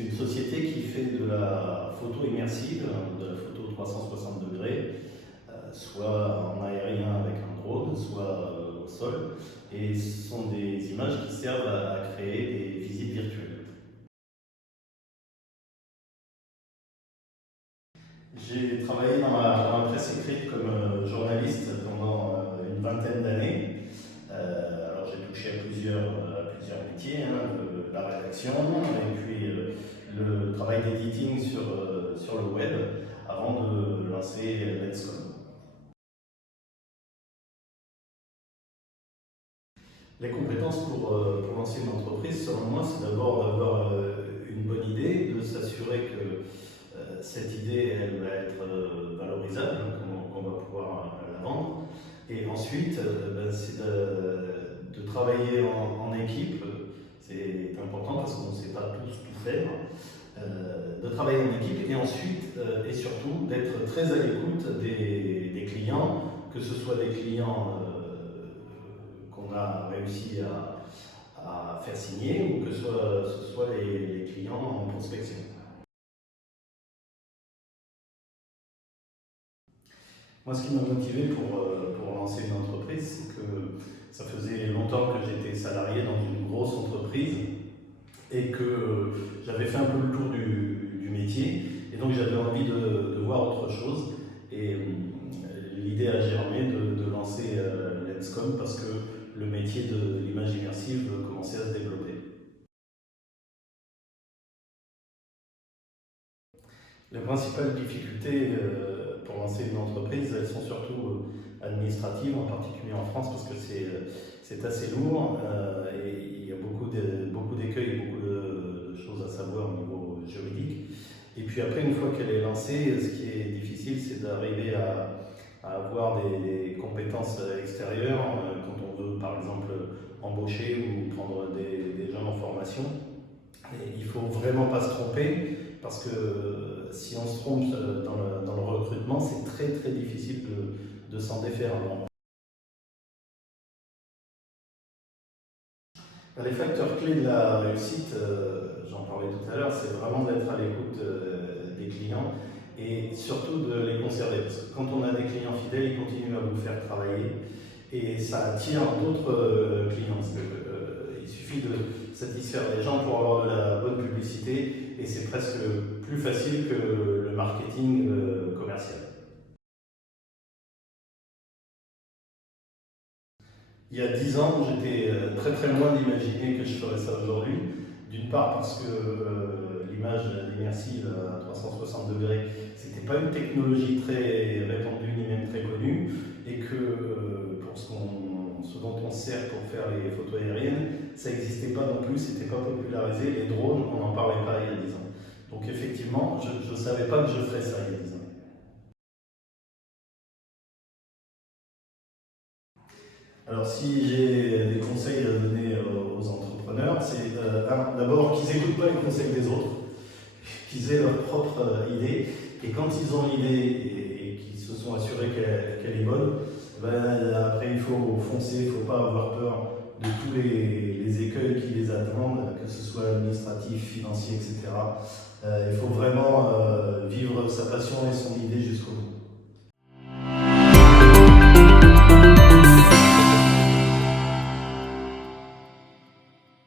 C'est une société qui fait de la photo immersive, de la photo 360 degrés, soit en aérien avec un drone, soit au sol. Et ce sont des images qui servent à créer des visites virtuelles. J'ai travaillé dans la presse écrite comme journaliste pendant une vingtaine d'années. Alors j'ai touché à plusieurs métiers, de la rédaction et puis le travail d'editing sur le web avant de lancer Lenscom. Les compétences pour lancer une entreprise, selon moi, c'est d'abord d'avoir une bonne idée, de s'assurer que cette idée elle va être valorisable, qu'on va pouvoir la vendre. Et ensuite, c'est de travailler en équipe. C'est important parce qu'on ne sait pas tous tout faire. De travailler en équipe et ensuite et surtout d'être très à l'écoute des clients, que ce soit des clients qu'on a réussi à faire signer ou que ce soit les clients en prospection. Moi, ce qui m'a motivé pour lancer une entreprise, c'est que ça faisait longtemps que j'étais salarié dans une grosse entreprise et que j'avais fait un peu le tour du métier. Et donc, j'avais envie de voir autre chose. Et l'idée a germé de lancer Lenscom parce que le métier de l'image immersive commençait à se développer. Les principales difficultés pour lancer une entreprise, elles sont surtout administratives, en particulier en France, parce que c'est assez lourd et il y a beaucoup d'écueils et beaucoup de choses à savoir au niveau juridique. Et puis après, une fois qu'elle est lancée, ce qui est difficile, c'est d'arriver à avoir des compétences extérieures quand on veut, par exemple, embaucher ou prendre des gens en formation. Et il ne faut vraiment pas se tromper, parce que si on se trompe dans le recrutement, c'est très très difficile de s'en défaire. Les facteurs clés de la réussite, j'en parlais tout à l'heure, c'est vraiment d'être à l'écoute des clients et surtout de les conserver. Parce que quand on a des clients fidèles, ils continuent à vous faire travailler et ça attire d'autres clients. Il suffit de satisfaire les gens pour avoir de la bonne publicité et c'est presque plus facile que le marketing commercial. Il y a 10 ans, j'étais très très loin d'imaginer que je ferais ça aujourd'hui. D'une part parce que l'image immersive à 360 degrés, c'était pas une technologie très répandue ni même très connue, et que pour ce dont on sert pour faire les photos aériennes, ça n'existait pas non plus, c'était pas popularisé. Les drones, on n'en parlait pas il y a 10 ans. Donc effectivement, je ne savais pas que je ferais ça il y a 10 ans. Alors, si j'ai des conseils à donner aux entrepreneurs, c'est d'abord qu'ils n'écoutent pas les conseils des autres, qu'ils aient leur propre idée, et quand ils ont l'idée et qu'ils se sont assurés qu'elle est bonne, après il faut foncer, il ne faut pas avoir peur de tous les écueils qui les attendent, que ce soit administratif, financier, etc. Il faut vraiment vivre sa passion et son idée jusqu'au bout.